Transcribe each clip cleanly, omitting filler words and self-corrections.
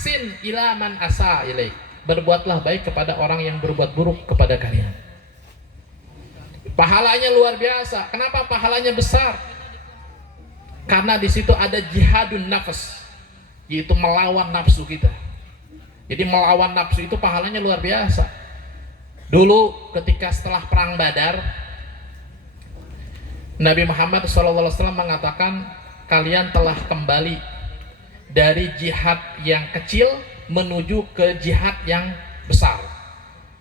ahsin ila man asa ilaik. Berbuatlah baik kepada orang yang berbuat buruk kepada kalian. Pahalanya luar biasa. Kenapa pahalanya besar? Karena di situ ada jihadun nafas, yaitu melawan nafsu kita. Jadi melawan nafsu itu pahalanya luar biasa. Dulu ketika setelah perang Badar, Nabi Muhammad SAW mengatakan, kalian telah kembali dari jihad yang kecil menuju ke jihad yang besar.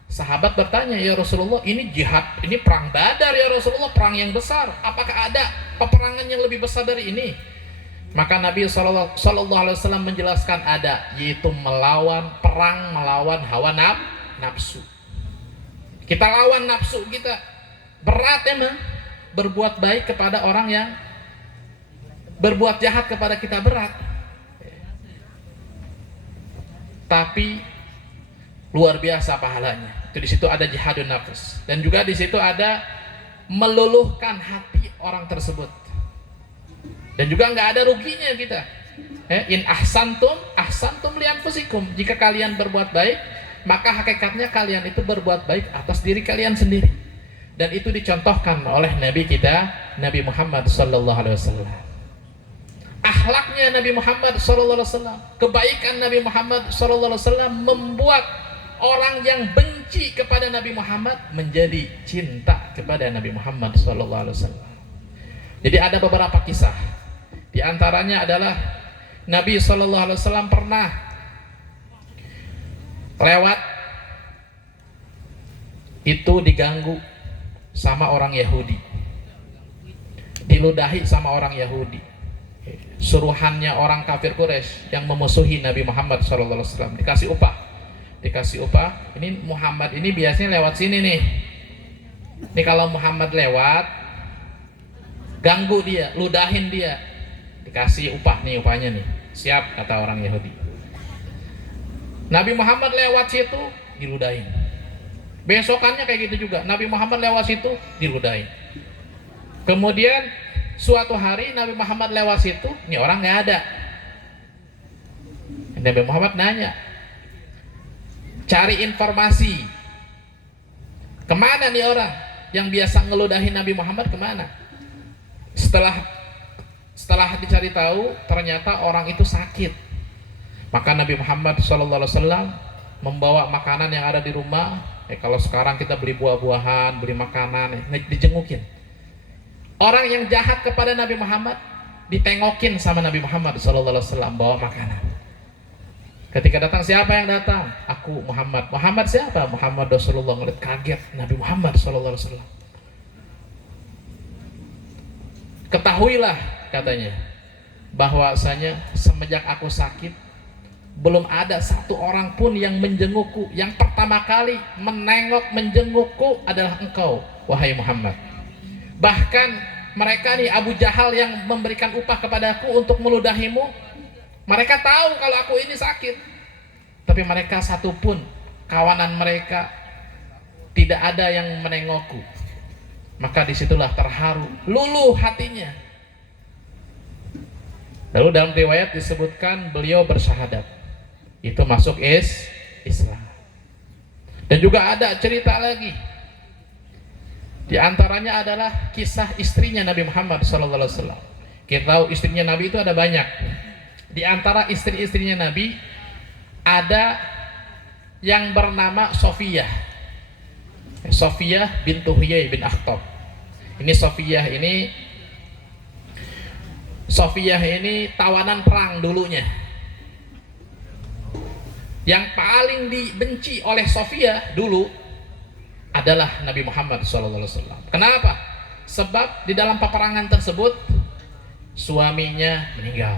Sahabat bertanya, ya Rasulullah, ini jihad, ini perang Badar ya Rasulullah, perang yang besar. Apakah ada peperangan yang lebih besar dari ini? Maka Nabi SAW menjelaskan ada, yaitu perang melawan hawa nafsu. Kita lawan nafsu kita. Berat emang berbuat baik kepada orang yang berbuat jahat kepada kita, berat. Tapi luar biasa pahalanya. Itu di situ ada jihadun nafs, dan juga di situ ada meluluhkan hati orang tersebut. Dan juga nggak ada ruginya kita. In ahsantum li anfusikum. Jika kalian berbuat baik, maka hakikatnya kalian itu berbuat baik atas diri kalian sendiri. Dan itu dicontohkan oleh Nabi kita, Nabi Muhammad sallallahu alaihi wasallam. Akhlaknya Nabi Muhammad sallallahu alaihi wasallam, kebaikan Nabi Muhammad sallallahu alaihi wasallam membuat orang yang benci kepada Nabi Muhammad menjadi cinta kepada Nabi Muhammad sallallahu alaihi wasallam. Jadi ada beberapa kisah. Di antaranya adalah Nabi sallallahu alaihi wasallam pernah lewat itu diganggu sama orang Yahudi, diludahi sama orang Yahudi, suruhannya orang kafir Quraisy yang memusuhi Nabi Muhammad SAW. Dikasih upah. Ini Muhammad ini biasanya lewat sini nih. Ini kalau Muhammad lewat, ganggu dia, ludahin dia, dikasih upah nih, upahnya nih. Siap, kata orang Yahudi. Nabi Muhammad lewat situ, diludahin. Besokannya kayak gitu juga, Nabi Muhammad lewat situ, diludahin. Kemudian suatu hari Nabi Muhammad lewat situ, ini orang nggak ada. Nabi Muhammad nanya, cari informasi, kemana nih orang yang biasa ngeludahin Nabi Muhammad, kemana? Setelah dicari tahu, ternyata orang itu sakit. Maka Nabi Muhammad SAW membawa makanan yang ada di rumah. Kalau sekarang kita beli buah-buahan, beli makanan, dijengukin. Orang yang jahat kepada Nabi Muhammad ditengokin sama Nabi Muhammad SAW bawa makanan. Ketika datang, siapa yang datang? Aku Muhammad. Muhammad siapa? Muhammad Rasulullah. Ngeliat kaget Nabi Muhammad SAW. Ketahuilah, katanya, bahwasanya semenjak aku sakit, belum ada satu orang pun yang menjengukku. Yang pertama kali menjengukku adalah engkau, wahai Muhammad. Bahkan mereka nih, Abu Jahal yang memberikan upah kepadaku untuk meludahimu, mereka tahu kalau aku ini sakit, tapi mereka satupun kawanan mereka tidak ada yang menengokku. Maka disitulah terharu, luluh hatinya. Lalu dalam riwayat disebutkan beliau bersyahadat. Itu masuk Islam. Dan juga ada cerita lagi. Di antaranya adalah kisah istrinya Nabi Muhammad SAW. Kita tahu istrinya Nabi itu ada banyak. Di antara istri-istrinya Nabi ada yang bernama Sofiyah bintu Huyai bin Akhtab. Ini Sofiyah ini tawanan perang dulunya. Yang paling dibenci oleh Sofiyah dulu adalah Nabi Muhammad SAW. Kenapa? Sebab di dalam peperangan tersebut suaminya meninggal,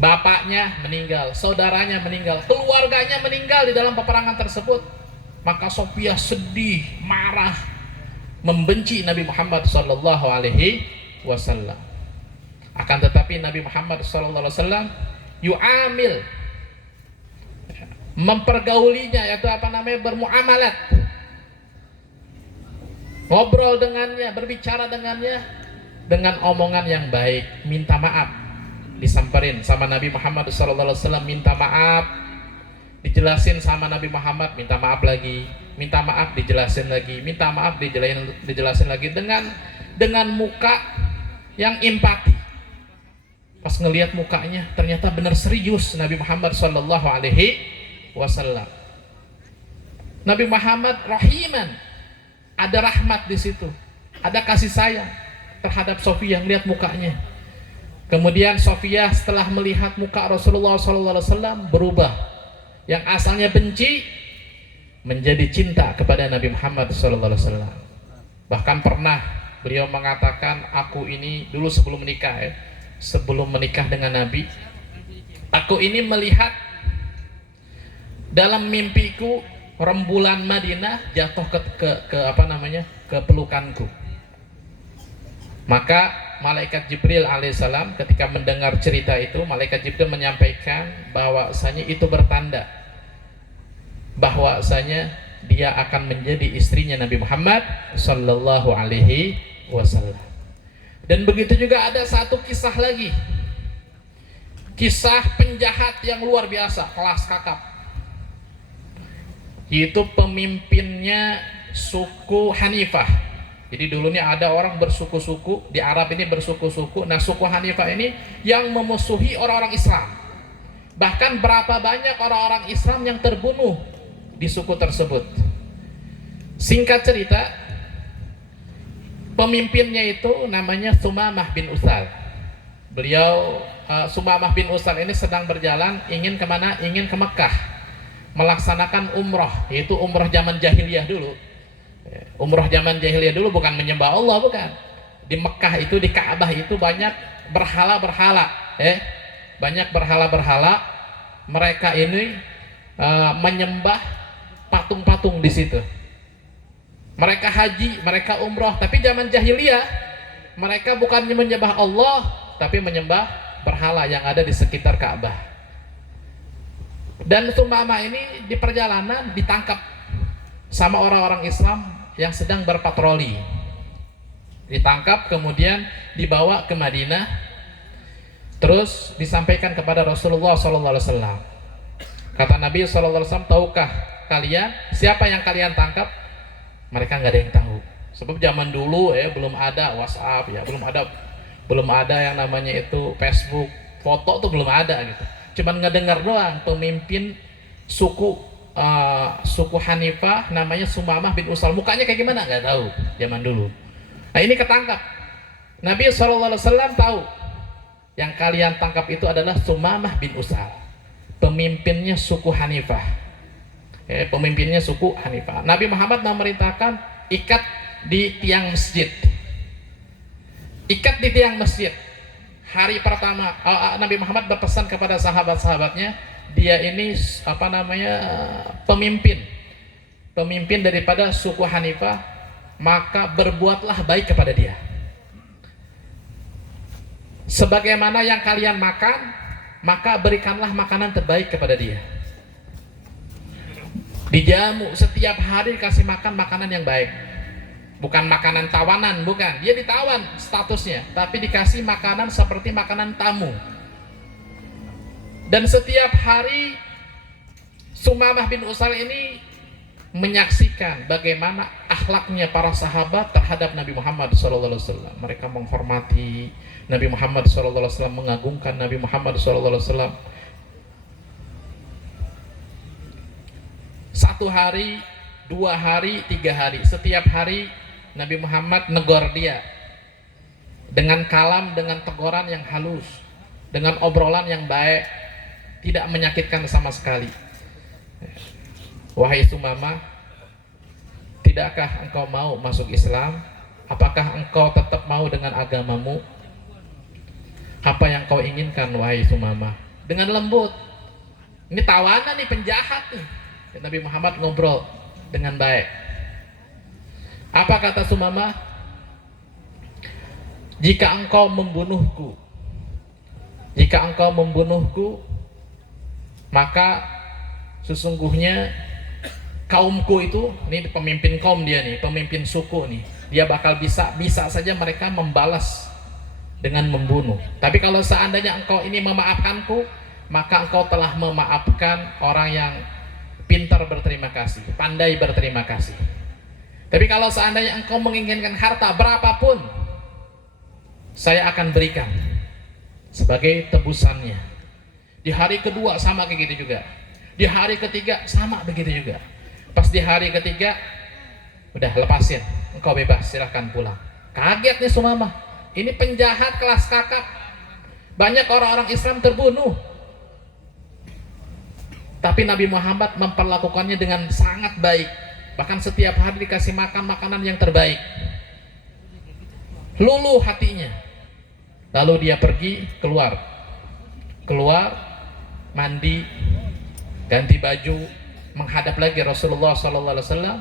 bapaknya meninggal, saudaranya meninggal, keluarganya meninggal di dalam peperangan tersebut. Maka Sofiyah sedih, marah, membenci Nabi Muhammad SAW. Akan tetapi Nabi Muhammad SAW yu'amil, mempergaulinya, yaitu bermuamalat, ngobrol dengannya, berbicara dengannya dengan omongan yang baik, minta maaf. disamperin sama Nabi Muhammad SAW, minta maaf, dijelasin sama Nabi Muhammad, minta maaf lagi, minta maaf dijelasin lagi, minta maaf dijelasin lagi dengan muka yang empati. Pas ngelihat mukanya ternyata benar serius Nabi Muhammad SAW. Nabi Muhammad rahiman, ada rahmat di situ, ada kasih sayang terhadap Sofiyah. Melihat mukanya, kemudian Sofiyah setelah melihat muka Rasulullah SAW berubah, yang asalnya benci menjadi cinta kepada Nabi Muhammad SAW. Bahkan pernah beliau mengatakan, aku ini dulu sebelum menikah sebelum menikah dengan Nabi, aku ini melihat dalam mimpiku rembulan Madinah jatuh ke pelukanku. Maka malaikat Jibril alaihissalam ketika mendengar cerita itu, malaikat Jibril menyampaikan bahwasanya itu bertanda bahwasanya dia akan menjadi istrinya Nabi Muhammad sallallahu alaihi wasallam. Dan begitu juga ada satu kisah lagi, kisah penjahat yang luar biasa, kelas kakap, yaitu pemimpinnya suku Hanifah. Jadi dulunya ada orang bersuku-suku di Arab ini, bersuku-suku. Nah, suku Hanifah ini yang memusuhi orang-orang Islam. Bahkan berapa banyak orang-orang Islam yang terbunuh di suku tersebut. Singkat cerita, pemimpinnya itu namanya Sumamah bin Utsal. Beliau Sumamah bin Utsal ini sedang berjalan, ingin kemana? Ingin ke Mekah melaksanakan umroh, yaitu umroh zaman jahiliyah dulu. Umroh zaman jahiliyah dulu bukan menyembah Allah, bukan. Di Mekah itu, di Ka'bah itu banyak berhala-berhala, banyak berhala-berhala. Mereka ini menyembah patung-patung di situ. Mereka haji, mereka umroh, tapi zaman jahiliyah mereka bukannya menyembah Allah, tapi menyembah berhala yang ada di sekitar Ka'bah. Dan Sumamah ini di perjalanan ditangkap sama orang-orang Islam yang sedang berpatroli. Ditangkap, kemudian dibawa ke Madinah, terus disampaikan kepada Rasulullah SAW. Kata Nabi SAW, tahukah kalian siapa yang kalian tangkap? Mereka nggak ada yang tahu. Sebab zaman dulu belum ada WhatsApp, belum ada yang namanya itu Facebook, foto tuh belum ada gitu. Cuman ngedengar doang, pemimpin suku Hanifah namanya Sumamah bin Utsal, mukanya kayak gimana nggak tahu zaman dulu. Nah, ini ketangkap. Nabi SAW tahu yang kalian tangkap itu adalah Sumamah bin Utsal, pemimpinnya suku Hanifah. Pemimpinnya suku Hanifah. Nabi Muhammad memerintahkan ikat di tiang masjid. Ikat di tiang masjid. Hari pertama Nabi Muhammad berpesan kepada sahabat-sahabatnya, dia ini pemimpin daripada suku Hanifah, maka berbuatlah baik kepada dia. Sebagaimana yang kalian makan, maka berikanlah makanan terbaik kepada dia. Dijamu setiap hari, dikasih makan makanan yang baik. Bukan makanan tawanan, bukan. Dia ditawan statusnya, tapi dikasih makanan seperti makanan tamu. Dan setiap hari Sumamah bin Utsal ini menyaksikan bagaimana akhlaknya para sahabat terhadap Nabi Muhammad SAW. Mereka menghormati Nabi Muhammad SAW, mengagungkan Nabi Muhammad SAW. Satu hari, 2 hari, 3 hari, setiap hari Nabi Muhammad negor dia dengan kalam, dengan teguran yang halus, dengan obrolan yang baik, tidak menyakitkan sama sekali. Wahai Sumamah, tidakkah engkau mau masuk Islam? Apakah engkau tetap mau dengan agamamu? Apa yang kau inginkan, wahai Sumamah? Dengan lembut. Ini tawanan nih, penjahat nih. Nabi Muhammad ngobrol dengan baik. Apa kata Sumamah? Jika engkau membunuhku, maka sesungguhnya kaumku itu, ini pemimpin kaum dia nih, pemimpin suku nih, dia bakal bisa saja mereka membalas dengan membunuh. Tapi kalau seandainya engkau ini memaafkanku, maka engkau telah memaafkan orang yang pintar berterima kasih, pandai berterima kasih. Tapi kalau seandainya engkau menginginkan harta berapapun, saya akan berikan sebagai tebusannya. Di hari kedua sama kayak gitu juga. Di hari ketiga sama begitu juga. Pas di hari ketiga, udah lepasin, engkau bebas, silahkan pulang. Kaget nih Sumamah, ini penjahat kelas kakap. Banyak orang-orang Islam terbunuh, tapi Nabi Muhammad memperlakukannya dengan sangat baik. Bahkan setiap hari dikasih makan makanan yang terbaik. Luluh hatinya. Lalu dia pergi keluar, mandi, ganti baju, menghadap lagi Rasulullah SAW.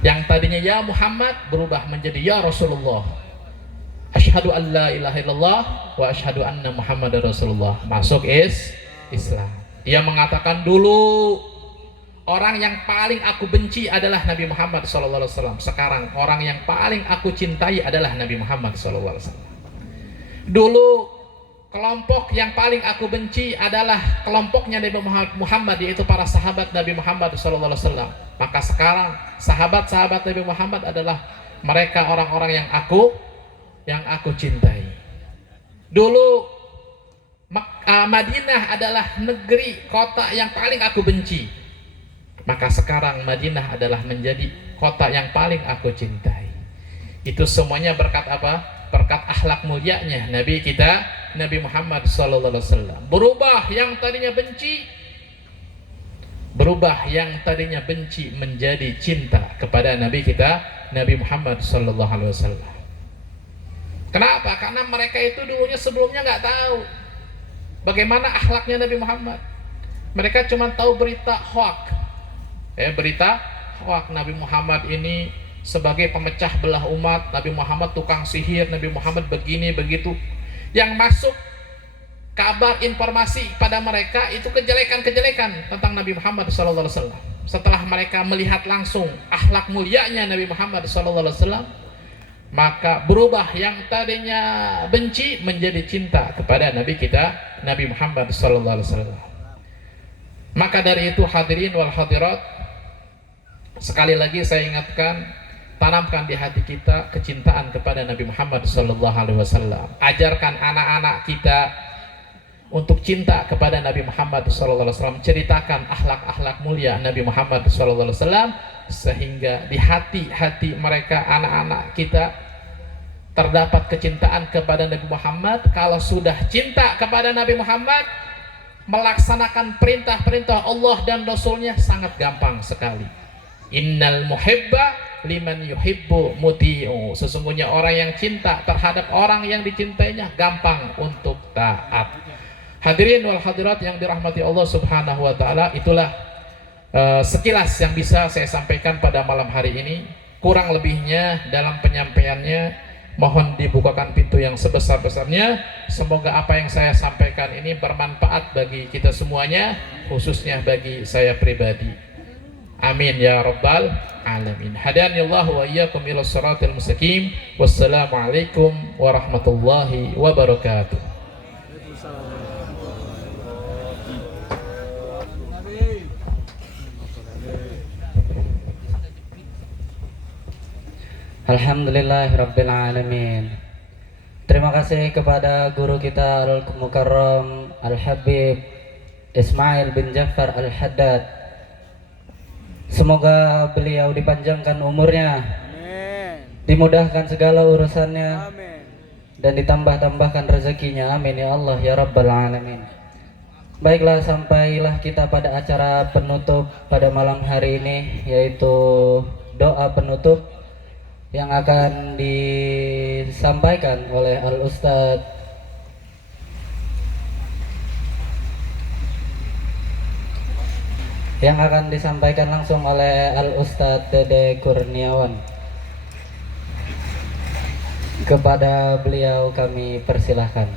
Yang tadinya ya Muhammad berubah menjadi ya Rasulullah. Asyhadu an la ilaha illallah wa asyhadu anna Muhammadar Rasulullah. Masuk Islam. Dia mengatakan, dulu orang yang paling aku benci adalah Nabi Muhammad SAW. Sekarang orang yang paling aku cintai adalah Nabi Muhammad SAW. Dulu kelompok yang paling aku benci adalah kelompoknya Nabi Muhammad, yaitu para sahabat Nabi Muhammad SAW. Maka sekarang sahabat-sahabat Nabi Muhammad adalah mereka orang-orang yang aku cintai. Dulu Madinah adalah negeri, kota yang paling aku benci. Maka sekarang Madinah adalah menjadi kota yang paling aku cintai. Itu semuanya berkat apa? Berkat akhlak mulianya Nabi kita, Nabi Muhammad SAW. Berubah yang tadinya benci menjadi cinta kepada Nabi kita, Nabi Muhammad SAW. Kenapa? Karena mereka itu dulunya sebelumnya nggak tahu bagaimana akhlaknya Nabi Muhammad. Mereka cuma tahu berita hoak. Berita hoak, Nabi Muhammad ini sebagai pemecah belah umat, Nabi Muhammad tukang sihir, Nabi Muhammad begini begitu. Yang masuk kabar informasi pada mereka itu kejelekan-kejelekan tentang Nabi Muhammad SAW. Setelah mereka melihat langsung akhlak mulianya Nabi Muhammad SAW, maka berubah yang tadinya benci menjadi cinta kepada Nabi kita, Nabi Muhammad SAW. Maka dari itu hadirin wal hadirat, sekali lagi saya ingatkan, tanamkan di hati kita kecintaan kepada Nabi Muhammad SAW. Ajarkan anak-anak kita untuk cinta kepada Nabi Muhammad SAW. Ceritakan akhlak-akhlak mulia Nabi Muhammad SAW, sehingga di hati-hati mereka, anak-anak kita, terdapat kecintaan kepada Nabi Muhammad. Kalau sudah cinta kepada Nabi Muhammad, melaksanakan perintah-perintah Allah dan Rasulnya sangat gampang sekali. Innal muhibba liman yuhibbu muti'u. Sesungguhnya orang yang cinta terhadap orang yang dicintainya gampang untuk taat. Hadirin wal hadirat yang dirahmati Allah Subhanahu wa taala, itulah sekilas yang bisa saya sampaikan pada malam hari ini. Kurang lebihnya dalam penyampaiannya mohon dibukakan pintu yang sebesar-besarnya. Semoga apa yang saya sampaikan ini bermanfaat bagi kita semuanya, khususnya bagi saya pribadi. Amin ya rabbal alamin. Hadanillahu wa iyyakum ila shiratal mustaqim. Wassalamualaikum warahmatullahi wabarakatuh. Alhamdulillahirabbil alamin. Terima kasih kepada guru kita Al-Mukarram Al-Habib Ismail bin Ja'far Al-Haddad. Semoga beliau dipanjangkan umurnya, dimudahkan segala urusannya, dan ditambah-tambahkan rezekinya. Amin ya Allah ya rabbal alamin. Baiklah, sampailah kita pada acara penutup pada malam hari ini, yaitu doa penutup yang akan disampaikan oleh Al-Ustadz langsung oleh Al-Ustadz Dede Kurniawan. Kepada beliau kami persilahkan.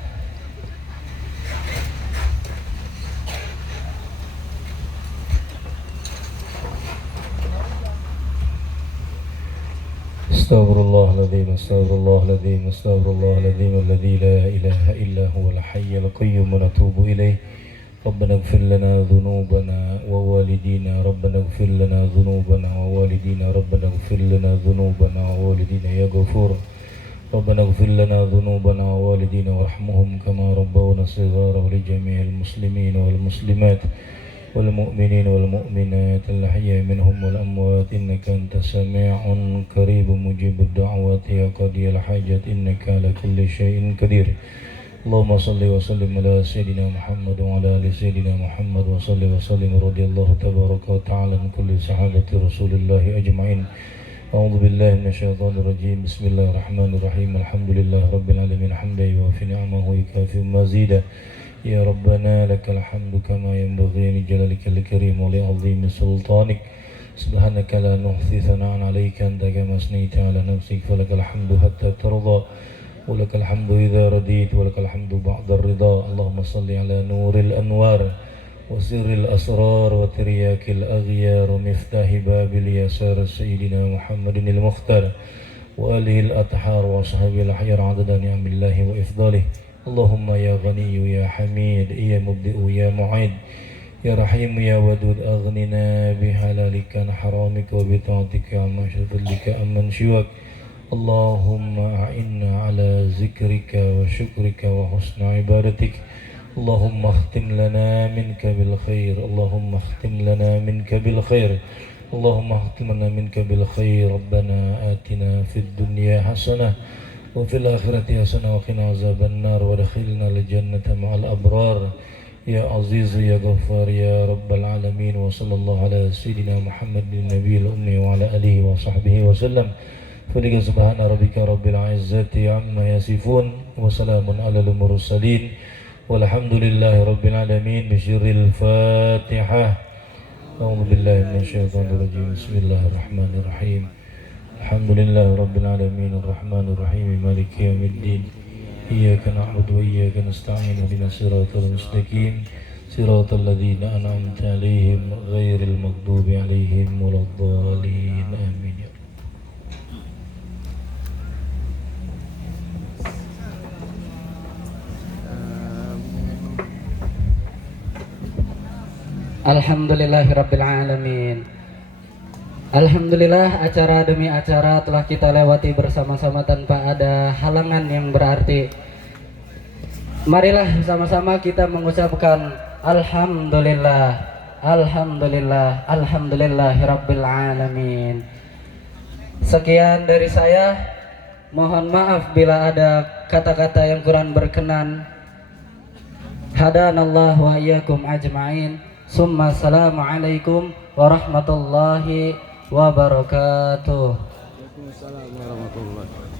أستغفر الله العظيم أستغفر الله العظيم أستغفر الله العظيم الذي لا إله إلا هو الحي القيوم ونتوب إليه ربنا اغفر لنا ذنوبنا ووالدينا ربنا اغفر لنا ذنوبنا ووالدينا ربنا اغفر لنا ذنوبنا ووالدينا يا غفور ربنا اغفر لنا ذنوبنا ووالدينا وارحمهم كما ربونا صغارا ولجميع المسلمين والمسلمات والمؤمنين والمؤمنات الأحياء منهم والأموات إنك أنت سميع قريب مجيب الدعوات يا قاضي الحاجات إنك على كل شيء قدير اللهم صل وسلم على سيدنا محمد وعلى آل سيدنا محمد وصل وسلم رضي الله تبارك وتعالى عن كل صحابة رسول الله أجمعين أعوذ بالله من الشيطان الرجيم بسم الله الرحمن الرحيم الحمد لله رب العالمين حمدا يوافي نعمه ويكافئ مزيدا يا ربنا لك الحمد كما ينبغي لجلالك الكريم ولعظيم سلطانك سبحانك لا نحصي ثناء عليك أنت كما أثنيت على نفسك فلك الحمد حتى ترضى ولك الحمد إذا رضيت ولك الحمد بعد الرضا اللهم صل على نور الأنوار وسر الأسرار وترياك الأغيار ومفتاح باب اليسار سيدنا محمد المختار وآله الأطهار وصحبه الأحيار عدد نعم الله وإفضاله اللهم يا غني يا حميد يا مبدئ يا معيد يا رحيم يا ودود أغننا بحلالك عن حرامك وبطاعتك عما شغلك عمن سواك اللهم أعنا على ذكرك وشكرك وحسن عبادتك اللهم اختم لنا منك بالخير اللهم اختم لنا منك بالخير اللهم اختم لنا منك بالخير ربنا آتنا في الدنيا حسنة وفي الآخرة حسنة وقنا عذاب النار وادخلنا الجنة مع الأبرار يا عزيز يا غفار يا رب العالمين وصلى الله على سيدنا محمد النبي الأمي وعلى آله وصحبه وسلم فلك سبحان ربك رب العزة عما يصفون وسلام على المرسلين والحمد لله رب العالمين بشر الفاتحة أعوذ بالله من الشيطان الرجيم بسم الله الرحمن الرحيم الحمد لله رب العالمين الرحمن الرحيم مالك يوم الدين إياك نعبد وإياك نستعين اهدنا الصراط المستقيم صراط الذين أنعمت عليهم غير المغضوب عليهم ولا الضالين آمين يا رب. Alhamdulillahirrabbilalamin. Alhamdulillah acara demi acara telah kita lewati bersama-sama tanpa ada halangan yang berarti. Marilah sama-sama kita mengucapkan Alhamdulillah, Alhamdulillah, Alhamdulillahirrabbilalamin. Sekian dari saya. Mohon maaf bila ada kata-kata yang kurang berkenan. Hadanallah wa iyyakum ajma'in. Summa assalamualaikum warahmatullahi wabarakatuh. Waalaikumsalam warahmatullahi wabarakatuh.